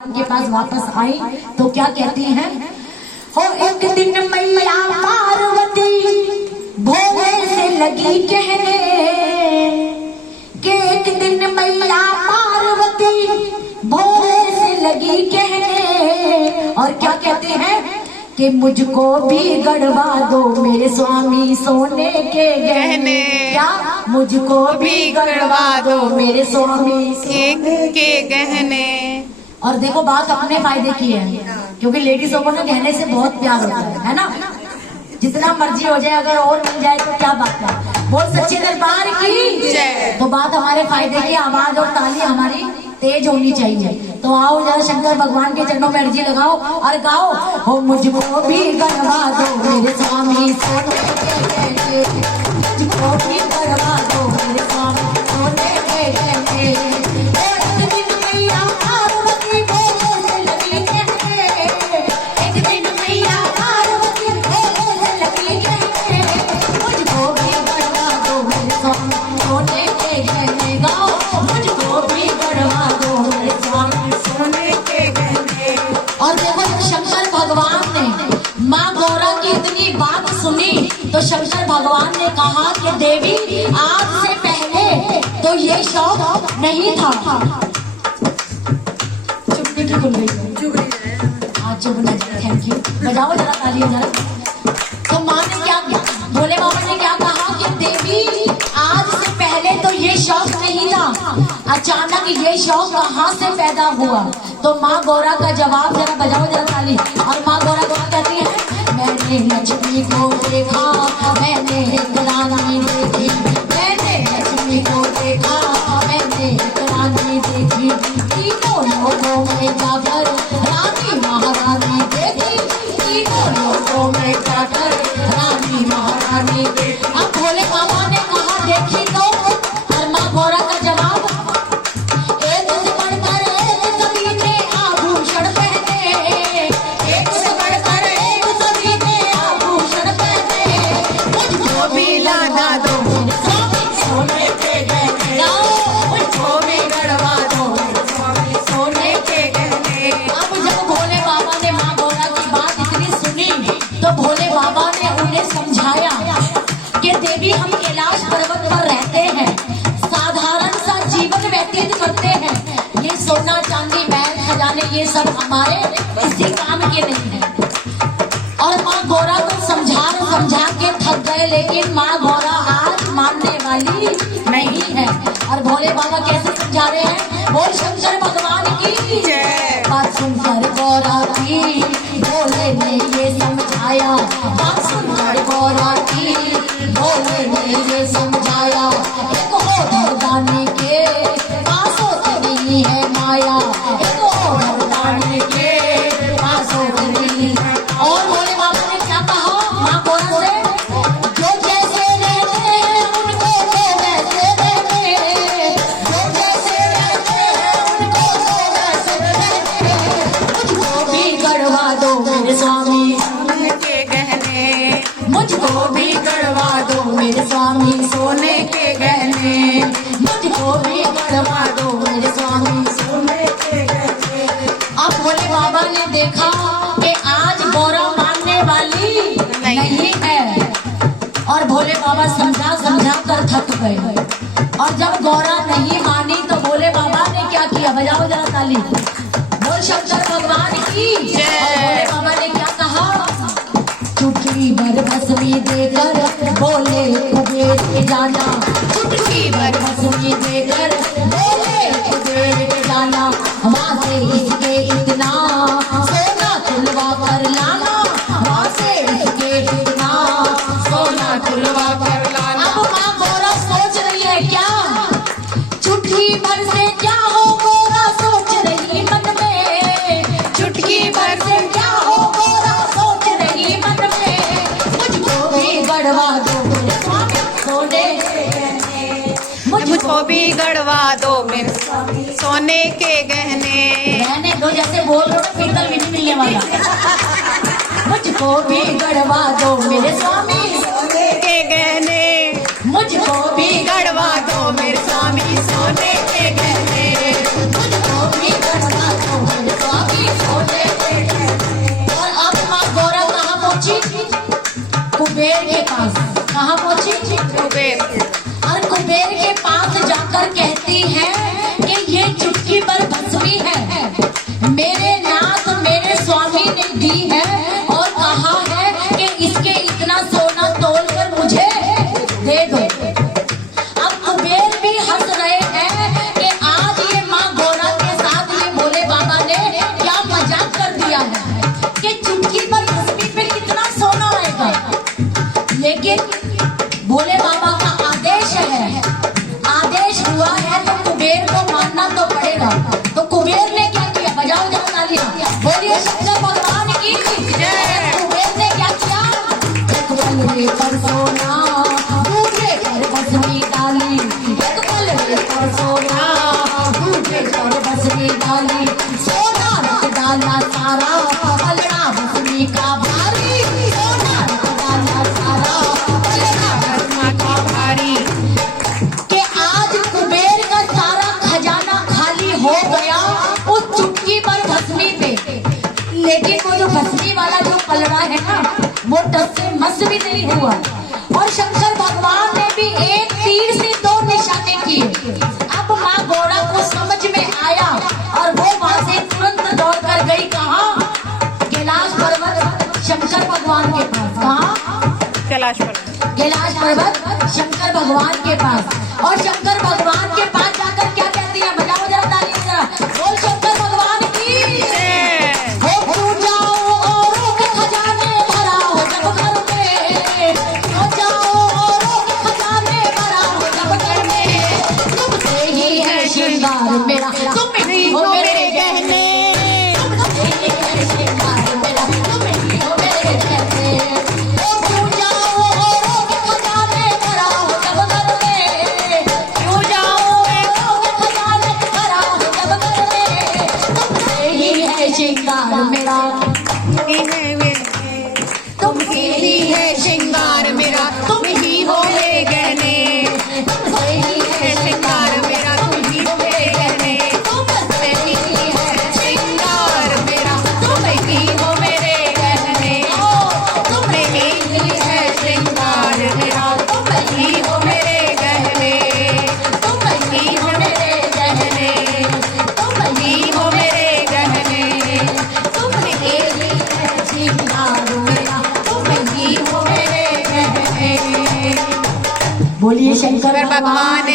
के पास वापस आई तो क्या कहती हैं? हो एक दिन मैया पार्वती भोले से लगी कहने कि एक दिन मैया पार्वती भोले से लगी कहने। और क्या कहते हैं कि मुझको भी गढ़वा दो मेरे स्वामी सोने के गहने। क्या मुझको भी गढ़वा दो मेरे स्वामी के गहने। और देखो बात अपने फायदे की है, क्योंकि लेडीजों को ना गहने से बहुत प्यार होता है ना। जितना मर्जी हो जाए, अगर और मिल जाए तो क्या बात है। बोल सच्चे दरबार की तो बात हमारे फायदे की। आवाज और ताली हमारी तेज होनी चाहिए। तो आओ जरा शंकर भगवान के चरणों में अर्जी लगाओ और गाओ, हो मुझको भी गढ़वा दो मेरे स्वामी सोने के गहने। मुझको भी गढ़वा दो मेरे स्वामी सोने के गहने। और देखो शंकर भगवान ने माँ गौरा की इतनी बात सुनी तो शंकर भगवान ने कहा कि देवी आज से पहले तो ये शौक नहीं था। चुपने की खुल गई। हाँ चुप ना, थैंक यू। बजाओ जरा ताली जरा। तो माँ ने क्या किया, भोले बाबा ने क्या कहा कि देवी आज से पहले तो ये शौक नहीं था, अचानक ये शौक कहाँ से पैदा हुआ। तो माँ गौरा का जवाब जरा बजाओ जरा ताली। और माँ गौरा क्या कहती है, मैंने लक्ष्मी को देखा, मैंने एक रानी देखी, मैंने लक्ष्मी को देखा, मैंने एक रानी देखी, तीनों लोगों में जाकर रानी महारानी देखी, तीनों लोगों में जाकर रानी महारानी देखी। अब भोले बाबा ने कहा देखी तो, और माँ गौरा का जवाब, एक से बढ़कर एक सभी ने आभूषण पहने, एक से बढ़कर एक सभी ने आभूषण पहने। मुझको भी लाना दो स्वामी सोने के गहने, मुझको भी गढ़वा दो स्वामी सोने के गहने। अब जब भोले बाबा ने माँ गौरा की बात इतनी सुनी तो भोले बाबा ने उन्हें समझाया कि देवी हम कैलाश पर्वत पर रहते हैं, साधारण सा जीवन व्यतीत करते हैं, ये सोना चांदी महल खजाने ये सब हमारे किसी काम के नहीं है। और माँ गौरा को समझा के थक गए, लेकिन माँ गौरा आज मानने वाली नहीं है। और भोले बाबा कैसे समझा रहे हैं, बोल शंकर भगवान की बात सुनकर गौरा की भोले ने ये समझाया, बात सुनकर गौरा की भोले ने ये समझाया, एक हो मर्दानी के पास होती नहीं है माया, एक हो मर्दानी के पास होती नहीं है। और भोले बाबा ने क्या कहा माँ गौरा से, जो जैसे रहते हैं उनको तो वैसे रहते, जो जैसे रहते हैं उनको तो वैसे रहते। मुझको भी गढ़वा दो मेरे स्वामी के गहने, मुझको भी गढ़वा दो मेरे स्वामी सोने के गहने, मुझको भी गढ़वा दो मेरे स्वामी सोने के गहने। अब भोले बाबा ने देखा कि आज गौरा मानने वाली नहीं है, और भोले बाबा समझा कर थक गए। और जब गौरा नहीं मानी तो भोले बाबा ने क्या किया, बजाओ जरा ताली। बोल शंकर भगवान की भोले बाबा ने क्या कहा, चुटकी भर भस्मी देकर बोले कुबेर के जाना, चुटकी भर भस्मी देकर बोले कुबेर के जाना, वहाँ से इसके इतना सोना तुलवा कर लाना, वहाँ से इसके इतना सोना तुलवा कर लाना। अब माँ गौरा सोच रही है क्या, चुटकी भर से क्या हो, गौरा सोच रही मन में, चुटकी भर से क्या हो, गौरा सोच रही मन में। मुझको भी गढ़वा दो मेरे स्वामी सोने के गहने, मुझको भी गढ़वा दो मेरे सोने के गहने। रहने दो, जैसे बोल रहे हो पीतल भी नहीं मिलने वाला। मुझको भी गढ़वा दो मेरे स्वामी सोने के गहने, मुझको भी गढ़वा दो मेरे स्वामी सोने के गहने, मुझको भी गढ़वा दो मेरे स्वामी आकर कहती है कि ये चुटकी पर भस्मी है, मेरे नाथ मेरे स्वामी ने दी है और कहा है कि इसके इतना सोना तोलकर मुझे दे दो। अब कुबेर भी हंस रहे हैं कि आज ये माँ गौरा के साथ ये भोले बाबा ने क्या मजाक कर दिया है कि चुटकी पर भस्मी पे कितना सोना आएगा। लेकिन भोले बाबा का आदेश है, आदेश हुआ है तो कुबेर को मानना तो पड़ेगा। तो कुबेर ने क्या किया, बजाओ जरा तालियां, बोलिए शंकर भगवान की जय। कुबेर ने क्या किया, एक पलड़े पर सोना दूसरे पर भस्मी डाली, एक पलड़े पर सोना दूसरे पर भस्मी डाली, सोना रख डाला सारा पलड़ा भस्मी का भारी, सोना रख डाला सारा पलड़ा भस्मी का भारी। कि आज कुबेर का सारा खजाना खाली हो गया उस चुटकी पर भस्मी पे, लेकिन वो जो भस्मी वाला जो पलड़ा है ना वो टस से मस भी नहीं हुआ। और शंकर भगवान ने भी एक तीर से 2 निशाने किए। अब माँ गौरा को समझ में आया और वो वहां से तुरंत दौड़ कर गई कहाँ, कैलाश पर्वत शंकर भगवान के पास। कहाँ, कैलाश पर्वत, कैलाश पर्वत शंकर भगवान के पास। और शंकर भगवान के पास जाकर क्या कहती है, बजाओ जरा तालियां जरा, बोल शंकर भगवान की जय। हो तू जाओ औरों के खजाने भरा हो जब घर में, हो जाओ औरों के खजाने भरा हो जब घर में, तुमसे ही है श्रृंगार मेरा, तुम ही हो मेरे गहने, तुमसे ही है श्रृंगार मेरा, तुम ही हो मेरे गहने। हो तू जाओ औरों के खजाने भरा हो जब घर में, तू जाओ औरों के खजाने भरा हो जब घर में, तुमसे ही है श्रृंगार मेरा, तुम ही है श्रृंगार मेरा, तुम ही हो मेरे गहने, तुमसे ही है श्रृंगार मेरा, तुम ही हो मेरे गहने, तुमसे ही है श्रृंगार मेरा, तुम ही हो मेरे गहने, तुम ही है श्रृंगार मेरा, तुम ही हो मेरे गहने, तुम ही हो मेरे गहने, तुम ही हो मेरे गहने, तुम ही है श्रृंगार मेरा, तुम ही हो मेरे गहने। बोलिए शंकर भगवान